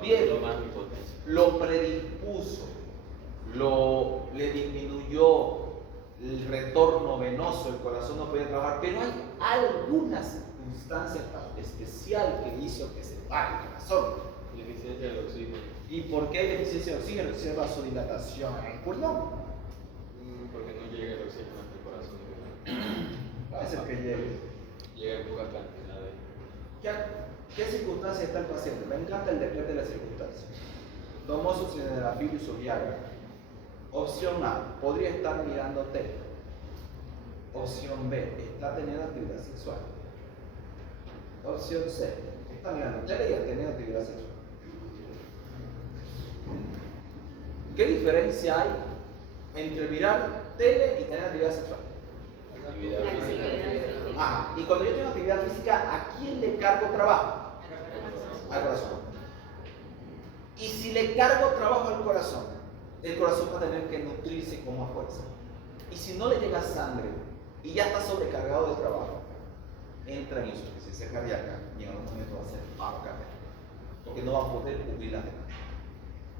Bien, lo predispuso, le disminuyó el retorno venoso, el corazón no podía trabajar, pero hay alguna circunstancia tan especial que hizo que se pare el corazón. Deficiencia de oxígeno. ¿Y por qué hay deficiencia de oxígeno? Si es vasodilatación en el pulmón. Porque no llega el oxígeno hasta el corazón. Es el que llegue. Llega en poca cantidad de... ¿Qué circunstancia está el paciente? Me encanta el decreto de las circunstancias. Tomó su sildenafil y su Viagra. Opción A, podría estar mirando tele. Opción B, está teniendo actividad sexual. Opción C, está mirando tele y ha tenido actividad sexual. ¿Qué diferencia hay entre mirar tele y tener actividad sexual? Actividad física. Ah, y cuando yo tengo actividad física, ¿a quién le cargo trabajo? Al corazón. Y si le cargo trabajo al corazón, el corazón va a tener que nutrirse con más fuerza. Y si no le llega sangre y ya está sobrecargado de trabajo, entra en insuficiencia cardíaca y en algún momento va a ser paro cardíaco, porque no va a poder cubrir la demanda.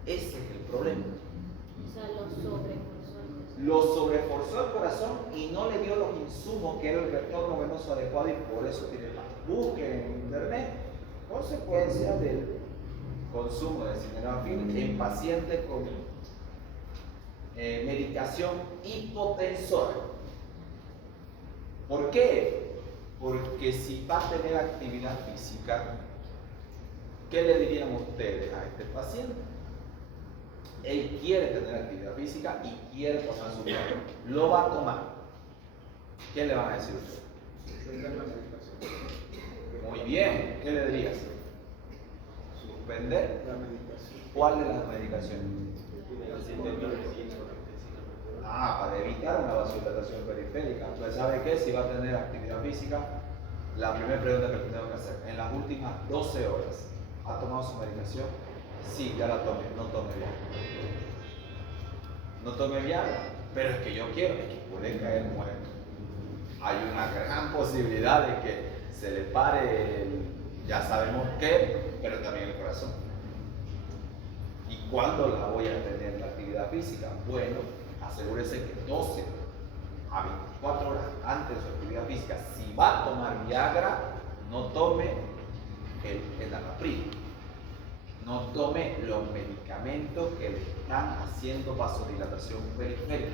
Ese es el problema. O sea, lo sobreforzó. Lo sobreforzó el corazón y no le dio los insumos que era el retorno venoso adecuado y por eso tiene más. Busquen en internet consecuencias del consumo de sildenafil en pacientes con medicación hipotensora. ¿Por qué? Porque si va a tener actividad física, ¿qué le dirían ustedes a este paciente? Él quiere tener actividad física y quiere tomar su Viagra. Lo va a tomar. ¿Qué le van a decir ustedes? Suspender la medicación. Muy bien. ¿Qué le dirías? Suspender. La medicación. ¿Cuál de las medicaciones? Para evitar una vasodilatación periférica. Pues ¿sabe qué? Si va a tener actividad física, la primera pregunta que le tengo que hacer, en las últimas 12 horas, ¿ha tomado su medicación? Sí, ya la tomé, no tome Viagra. No tome Viagra, pero es que yo quiero, es que puede caer muerto. Hay una gran posibilidad de que se le pare ya sabemos qué, pero también el corazón. ¿Y cuándo la voy a tener la actividad física? Bueno, asegúrese que 12 a 24 horas antes de su actividad física, si va a tomar Viagra, no tome el enalapril. No tome los medicamentos que le están haciendo vasodilatación periférica,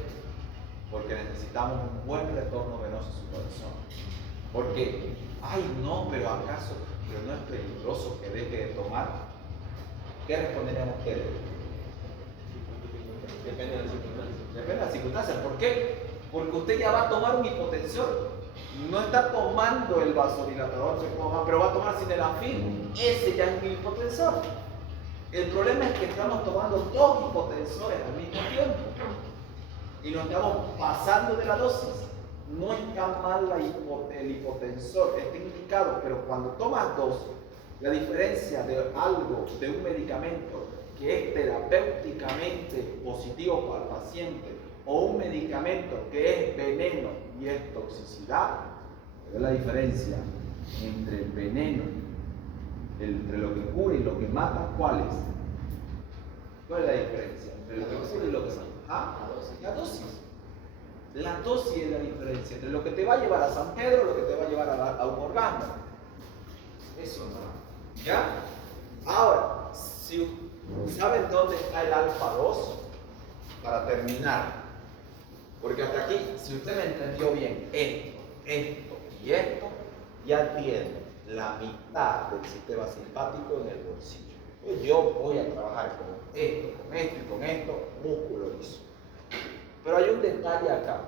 porque necesitamos un buen retorno venoso a su corazón. Porque, ay no, pero acaso, pero no es peligroso que deje de tomar. ¿Qué responderían ustedes? Depende de las circunstancias. Depende de las circunstancias. ¿Por qué? Porque usted ya va a tomar un hipotensor. No está tomando el vasodilatador, pero va a tomar sildenafil. Ese ya es un hipotensor. El problema es que estamos tomando dos hipotensores al mismo tiempo y nos estamos pasando de la dosis. No está mal el hipotensor, está indicado, pero cuando tomas dos, la diferencia de algo, de un medicamento que es terapéuticamente positivo para el paciente o un medicamento que es veneno y es toxicidad, Es la diferencia entre el veneno, entre lo que cura y lo que mata, ¿cuál es? ¿Cuál es la diferencia entre lo que cura y lo que mata? ¿Ah? La dosis. La dosis es la diferencia entre lo que te va a llevar a San Pedro y lo que te va a llevar a un orgasmo. Eso no. ¿Ya? Ahora, si ¿saben dónde está el alfa 2? Para terminar. Porque hasta aquí, si usted me entendió bien, esto y esto, ya tiene la mitad del sistema simpático en el bolsillo. Pues yo voy a trabajar con esto y con esto, músculo liso. Pero hay un detalle acá.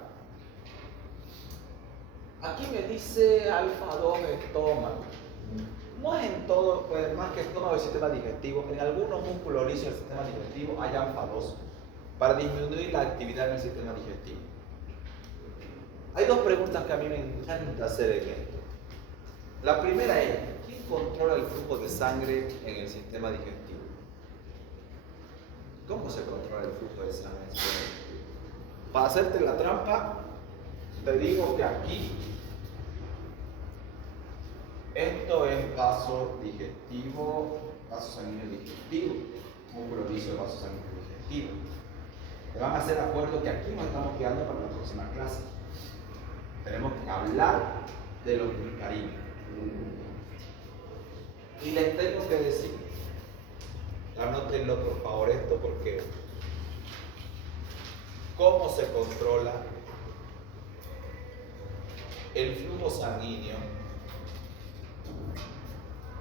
Aquí me dice alfa 2 estómago. No es en todo, pues más que estómago el sistema digestivo. En algunos músculos lisos del sistema digestivo hay alfa 2 para disminuir la actividad en el sistema digestivo. Hay dos preguntas que a mí me encanta hacer en esto. La primera es, ¿quién controla el flujo de sangre en el sistema digestivo? ¿Cómo se controla el flujo de sangre en el sistema digestivo? Para hacerte la trampa, te digo que aquí esto es vaso digestivo, vaso sanguíneo digestivo, músculo liso de vaso sanguíneo digestivo. Te van a hacer acuerdo que aquí nos estamos quedando para la próxima clase. Tenemos que hablar de los milcarínicos. Y les tengo que decir, anótenlo por favor esto porque ¿cómo se controla el flujo sanguíneo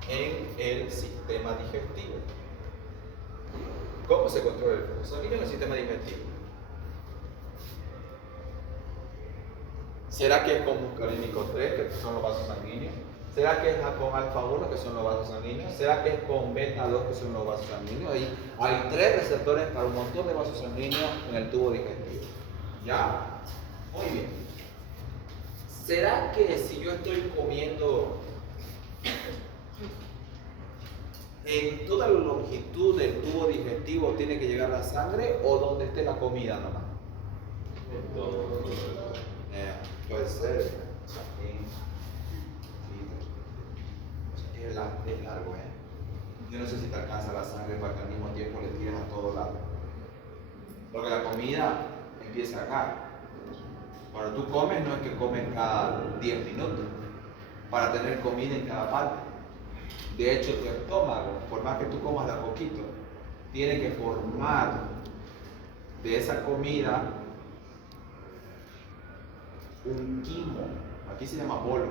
en el sistema digestivo? ¿Cómo se controla el flujo sanguíneo en el sistema digestivo? ¿Será que es con muscarínico 3, que son los vasos sanguíneos? ¿Será que es con alfa 1, que son los vasos sanguíneos? ¿Será que es con beta 2, que son los vasos sanguíneos? Hay 3 receptores para un montón de vasos sanguíneos en el tubo digestivo. ¿Ya? Muy bien. ¿Será que si yo estoy comiendo en toda la longitud del tubo digestivo tiene que llegar la sangre o donde esté la comida nomás? Puede ser. Es largo, Yo no sé si te alcanza la sangre para que al mismo tiempo le tires a todo lado. Porque la comida empieza acá. Cuando tú comes, no es que comes cada 10 minutos para tener comida en cada parte. De hecho, tu estómago, por más que tú comas de a poquito, tiene que formar de esa comida un quimo. Aquí se llama bolo.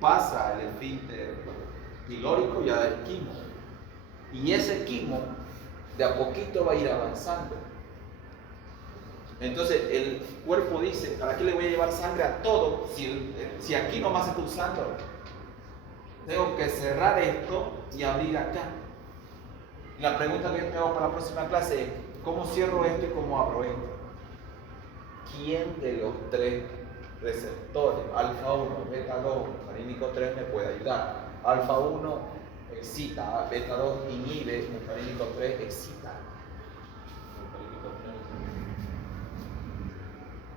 Pasa el esfínter pilórico y a el quimo. Y ese quimo de a poquito va a ir avanzando. Entonces el cuerpo dice, ¿para qué le voy a llevar sangre a todo si aquí nomás se está usando? Tengo que cerrar esto y abrir acá. Y la pregunta que yo te hago para la próxima clase es, ¿cómo cierro esto y cómo abro esto? ¿Quién de los 3 receptores, alfa 1, beta 2, muscarínico 3 me puede ayudar? Alfa 1 excita, beta 2 inhibe, muscarínico 3 excita.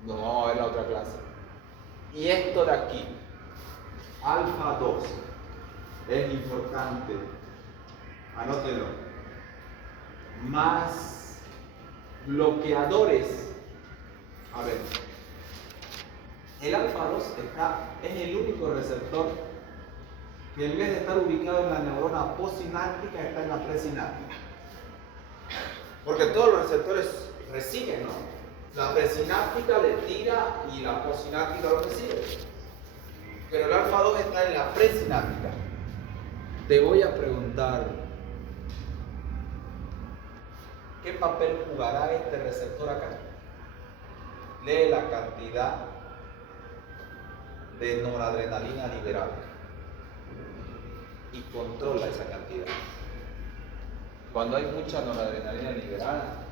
No, vamos a ver la otra clase. Y esto de aquí, alfa 2, es importante, anótelo, más bloqueadores. A ver, el alfa 2 es el único receptor que en vez de estar ubicado en la neurona postsináptica está en la presináptica. Porque todos los receptores reciben, ¿no? La presináptica le tira y la postsináptica lo recibe. Pero el alfa 2 está en la presináptica. Te voy a preguntar, ¿qué papel jugará este receptor acá? Lee la cantidad de noradrenalina liberada y controla esa cantidad. Cuando hay mucha noradrenalina liberada,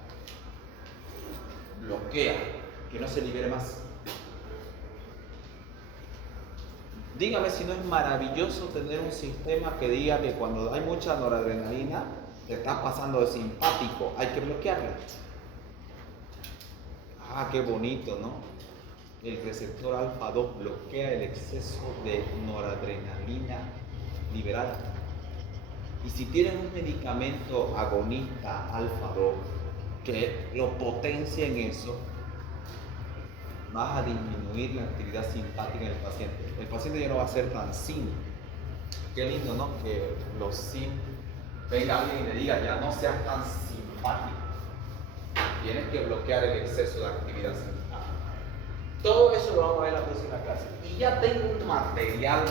bloquea que no se libere más. Dígame si no es maravilloso tener un sistema que diga que cuando hay mucha noradrenalina te estás pasando de simpático, hay que bloquearla. Ah, qué bonito, ¿no? el receptor alfa 2 bloquea el exceso de noradrenalina liberada. Y si tienen un medicamento agonista alfa 2 que lo potencia en eso, vas a disminuir la actividad simpática en el paciente. El paciente ya no va a ser tan sim. Qué lindo, ¿no? Que los sim, venga alguien y le diga, ya no seas tan simpático. Tienes que bloquear el exceso de actividad simpática. Todo eso lo vamos a ver en la próxima clase. Y ya tengo un material